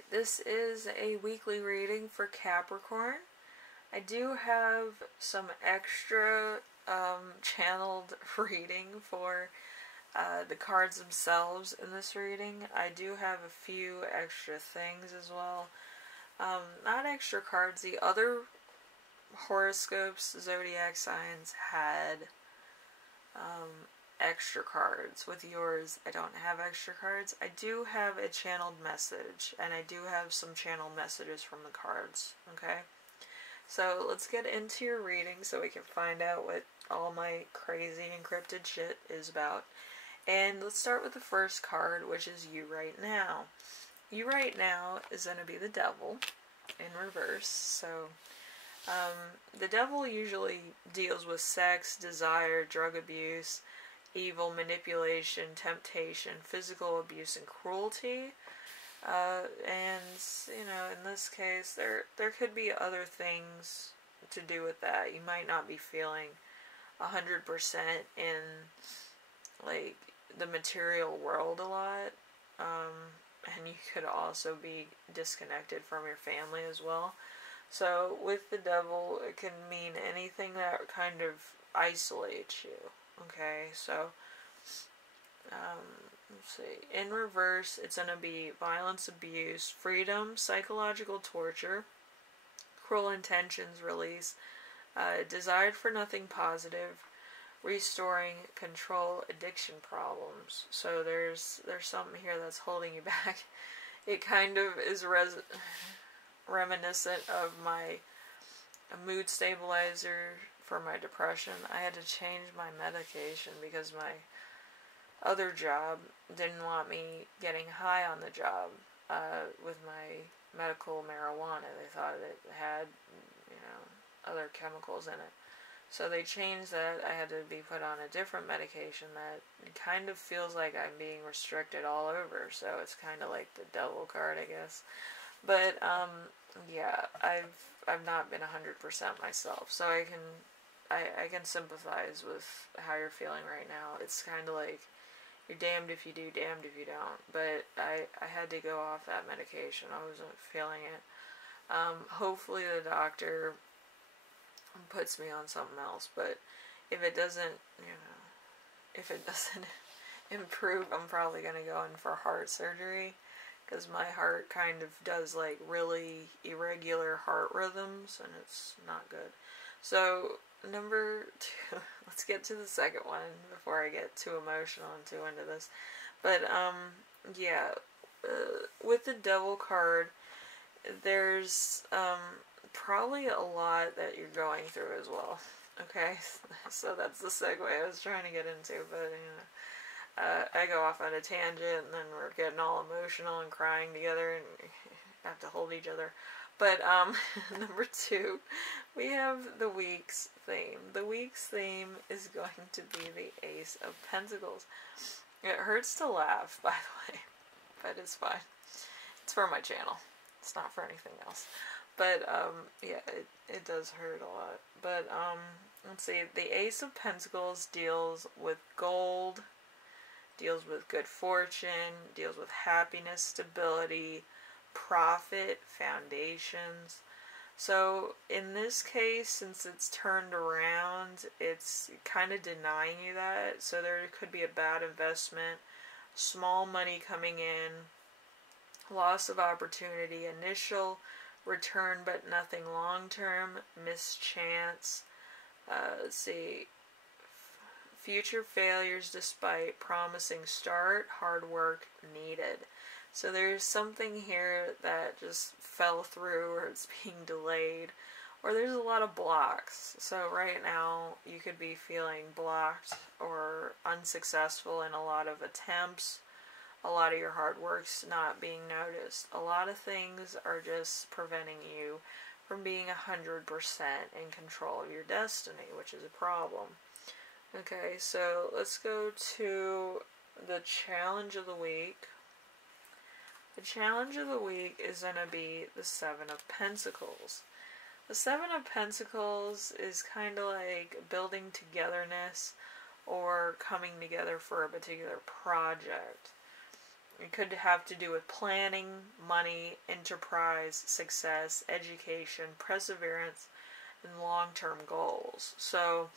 Alright, this is a weekly reading for Capricorn. I do have some extra channeled reading for the cards themselves in this reading. I do have a few extra things as well. Not extra cards, the other horoscopes, zodiac signs had extra cards. With yours, I don't have extra cards. I do have a channeled message, and I do have some channeled messages from the cards, okay? So let's get into your reading so we can find out what all my crazy encrypted shit is about. And let's start with the first card, which is you right now. You right now is going to be the devil in reverse. So the devil usually deals with sex, desire, drug abuse, evil, manipulation, temptation, physical abuse, and cruelty. And, you know, in this case, there could be other things to do with that. You might not be feeling 100% in, like, the material world a lot. And you could also be disconnected from your family as well. So, with the devil, it can mean anything that kind of isolates you. Okay, so, let's see. In reverse, it's going to be violence, abuse, freedom, psychological torture, cruel intentions, release, desired for nothing positive, restoring control, addiction problems. So there's something here that's holding you back. It kind of is reminiscent of my mood stabilizer for my depression. I had to change my medication because my other job didn't want me getting high on the job with my medical marijuana. They thought it had, you know, other chemicals in it. So they changed that. I had to be put on a different medication that kind of feels like I'm being restricted all over. So it's kind of like the devil card, I guess. But yeah, I've not been 100% myself, so I can sympathize with how you're feeling right now. It's kind of like you're damned if you do, damned if you don't. But I had to go off that medication. I wasn't feeling it. Hopefully the doctor puts me on something else. But if it doesn't, you know, if it doesn't improve, I'm probably gonna go in for heart surgery. Because my heart kind of does like really irregular heart rhythms, and it's not good. So, number 2, let's get to the second one before I get too emotional and too into this. But, yeah, with the devil card, there's probably a lot that you're going through as well. Okay, so that's the segue I was trying to get into, but, you know. I go off on a tangent, and then we're getting all emotional and crying together, and have to hold each other. But, number 2, we have the week's theme. The week's theme is going to be the Ace of Pentacles. It hurts to laugh, by the way, but it's fine. It's for my channel. It's not for anything else. But, yeah, it does hurt a lot. But, let's see. The Ace of Pentacles deals with gold, deals with good fortune, deals with happiness, stability, profit, foundations. So in this case, since it's turned around, it's kind of denying you that. So there could be a bad investment, small money coming in, loss of opportunity, initial return but nothing long term, mischance, let's see, future failures despite promising start, hard work needed. So there's something here that just fell through, or it's being delayed, or there's a lot of blocks. So right now you could be feeling blocked or unsuccessful in a lot of attempts. A lot of your hard work's not being noticed. A lot of things are just preventing you from being 100% in control of your destiny, which is a problem. Okay, so let's go to the challenge of the week. The challenge of the week is going to be the 7 of Pentacles. The 7 of Pentacles is kind of like building togetherness or coming together for a particular project. It could have to do with planning, money, enterprise, success, education, perseverance, and long-term goals. So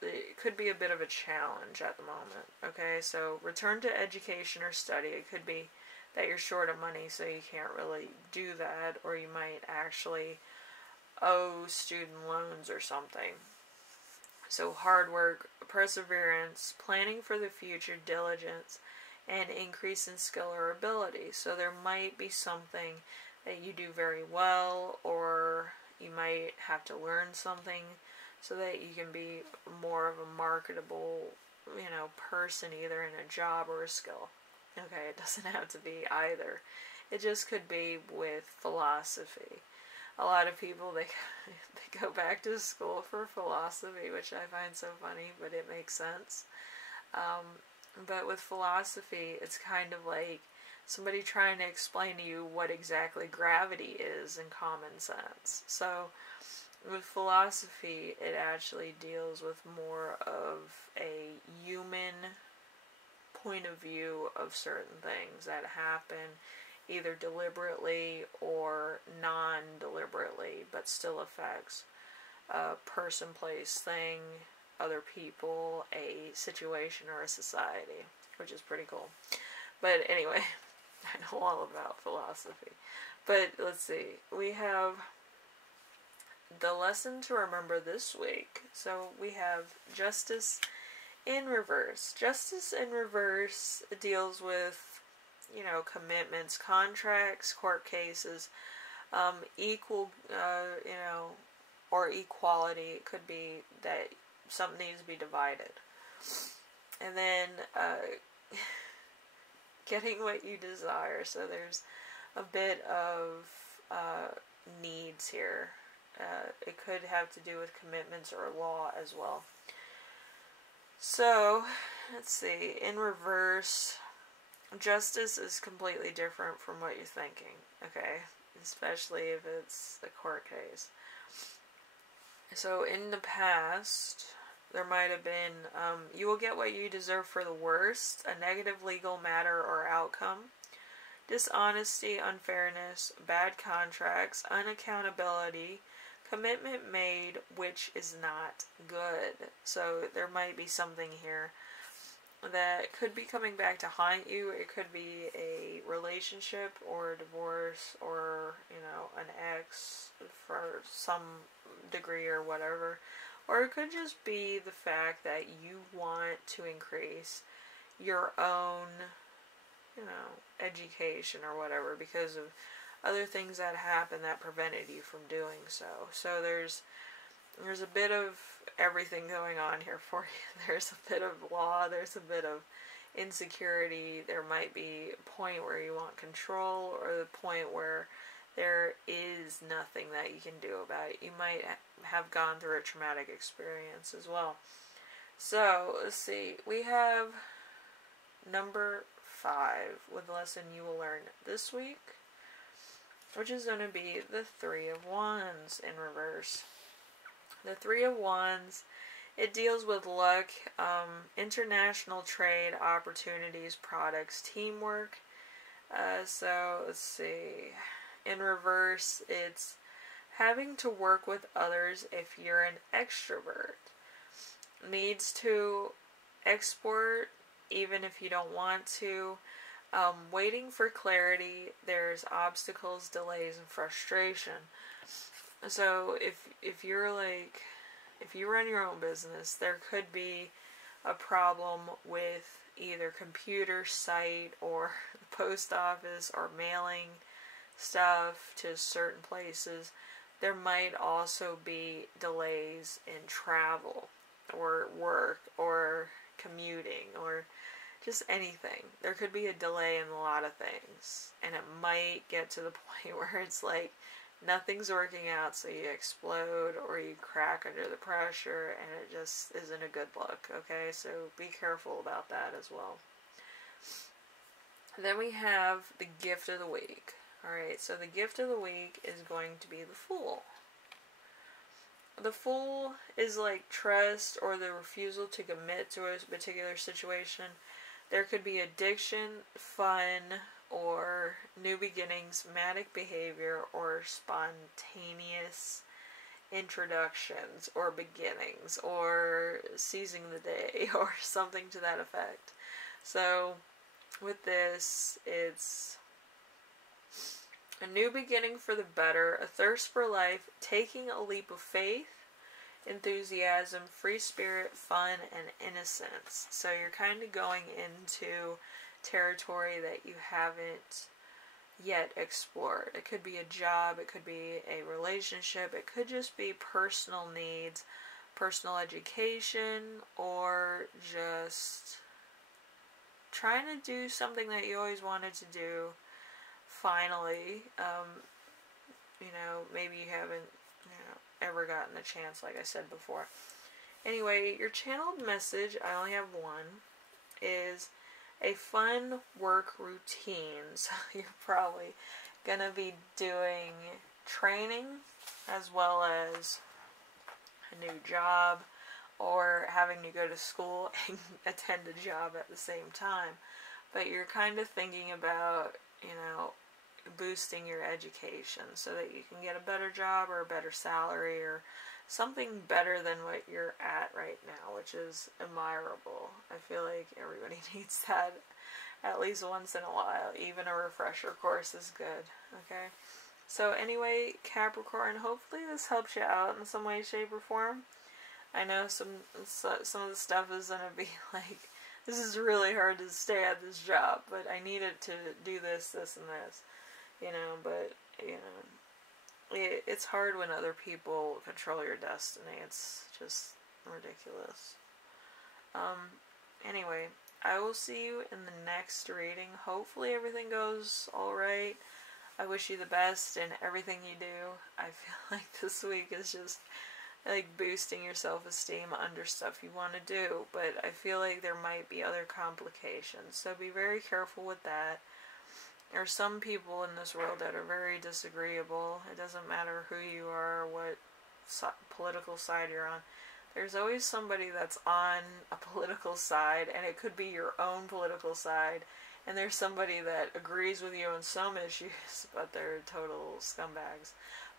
it could be a bit of a challenge at the moment. Okay, so return to education or study. It could be that you're short of money, so you can't really do that, or you might actually owe student loans or something. So hard work, perseverance, planning for the future, diligence, and increase in skill or ability. So there might be something that you do very well, or you might have to learn something so that you can be more of a marketable, person, either in a job or a skill. Okay, it doesn't have to be either. It just could be with philosophy. A lot of people, they go back to school for philosophy, which I find so funny, but it makes sense. But with philosophy, it's kind of like somebody trying to explain to you what exactly gravity is in common sense. So with philosophy, it actually deals with more of a human point of view of certain things that happen either deliberately or non-deliberately, but still affects a person, place, thing, other people, a situation, or a society, which is pretty cool. But anyway, I know all about philosophy. But let's see, we have the lesson to remember this week. So we have Justice in reverse. Justice in reverse deals with, commitments, contracts, court cases, equal, or equality. It could be that something needs to be divided. And then getting what you desire. So there's a bit of needs here. It could have to do with commitments or law as well. So, let's see, in reverse, justice is completely different from what you're thinking, okay? Especially if it's a court case. So, in the past, there might have been, you will get what you deserve for the worst, a negative legal matter or outcome, dishonesty, unfairness, bad contracts, unaccountability, commitment made which is not good. So there might be something here that could be coming back to haunt you. It could be a relationship or a divorce or, an ex for some degree or whatever. Or it could just be the fact that you want to increase your own, education or whatever because of other things that happened that prevented you from doing so. So there's a bit of everything going on here for you. There's a bit of law, there's a bit of insecurity, there might be a point where you want control, or the point where there is nothing that you can do about it. You might have gone through a traumatic experience as well. So, let's see, we have number 5 with the lesson you will learn this week, which is going to be the Three of Wands in reverse. The Three of Wands, it deals with luck, international trade, opportunities, products, teamwork. So, let's see. In reverse, it's having to work with others if you're an extrovert. Needs to export even if you don't want to. Waiting for clarity, there's obstacles, delays, and frustration. So if you're like, if you run your own business, there could be a problem with either computer site or the post office or mailing stuff to certain places. There might also be delays in travel or work or commuting or just anything. There could be a delay in a lot of things, and it might get to the point where it's like nothing's working out, so you explode or you crack under the pressure, and it just isn't a good look, okay? So be careful about that as well. Then we have the gift of the week. Alright, so the gift of the week is going to be the Fool. The Fool is like trust or the refusal to commit to a particular situation. There could be addiction, fun, or new beginnings, manic behavior, or spontaneous introductions, or beginnings, or seizing the day, or something to that effect. So, with this, it's a new beginning for the better, a thirst for life, taking a leap of faith, enthusiasm, free spirit, fun, and innocence. So you're kind of going into territory that you haven't yet explored. It could be a job, it could be a relationship, it could just be personal needs, personal education, or just trying to do something that you always wanted to do. Finally, maybe you haven't, ever gotten a chance, like I said before. Anyway, your channeled message, I only have one, is a fun work routine. So you're probably gonna be doing training as well as a new job, or having to go to school and attend a job at the same time. But you're kind of thinking about, boosting your education so that you can get a better job or a better salary or something better than what you're at right now, which is admirable. I feel like everybody needs that at least once in a while. Even a refresher course is good, okay? So anyway, Capricorn, hopefully this helps you out in some way, shape, or form. I know some of the stuff is going to be like, this is really hard to stay at this job, but I needed to do this, this, and this. It's hard when other people control your destiny. It's just ridiculous. Anyway, I will see you in the next reading. Hopefully everything goes alright. I wish you the best in everything you do. I feel like this week is just like boosting your self-esteem under stuff you want to do, but I feel like there might be other complications, so be very careful with that. There are some people in this world that are very disagreeable. It doesn't matter who you are or what political side you're on. There's always somebody that's on a political side, and it could be your own political side, and there's somebody that agrees with you on some issues, but they're total scumbags.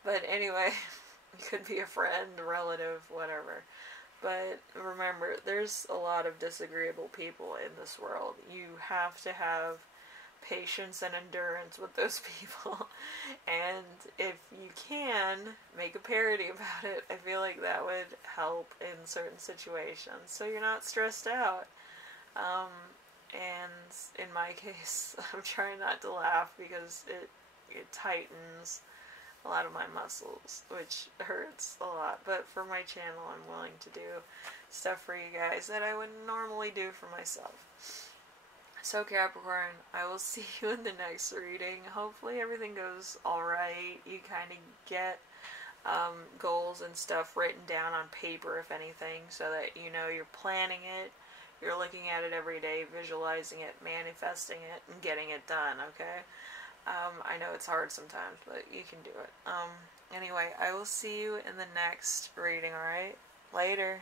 But anyway, it could be a friend, relative, whatever. But remember, there's a lot of disagreeable people in this world. You have to have patience and endurance with those people, and if you can make a parody about it, I feel like that would help in certain situations, so you're not stressed out. And in my case, I'm trying not to laugh because it tightens a lot of my muscles, which hurts a lot, but for my channel I'm willing to do stuff for you guys that I wouldn't normally do for myself. So Capricorn, I will see you in the next reading. Hopefully everything goes alright. You kind of get goals and stuff written down on paper, if anything, so that you're planning it, you're looking at it every day, visualizing it, manifesting it, and getting it done, okay? I know it's hard sometimes, but you can do it. Anyway, I will see you in the next reading, alright? Later.